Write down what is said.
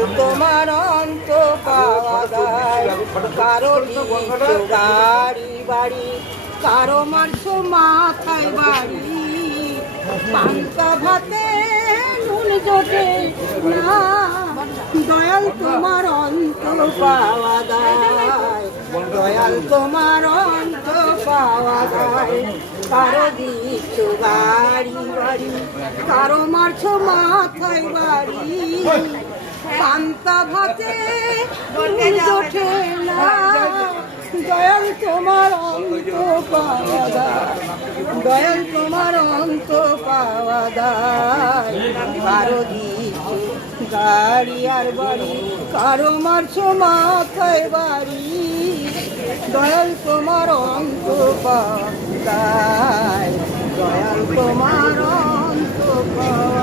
দয়াল তোমার অন্ত পাওয়া যায়, কারো দিচ্ছ গাড়ি বাড়ি, কারো মারছো মাথায় বাড়ি, পান্তা ভাতে নুন জোটে না, দয়াল তোমার অন্ত পাওয়া যায়, দয়াল তোমার অন্ত পাওয়া যায়, কারো দিচ্ছ গাড়ি বাড়ি, কারো মারছো মাথায় বাড়ি, পান্তা ভাতে নুন জোটে না, দয়াল তোমার অন্ত পাওয়া যায়, দয়াল তোমার অন্ত পাওয়া যায়, কারো দিচ্ছ গাড়ি আর বাড়ি, কারো মারছো মাথায় বাড়ি, দয়াল তোমার অন্ত পাওয়া যায়, দয়াল তোমার অন্ত পাওয়া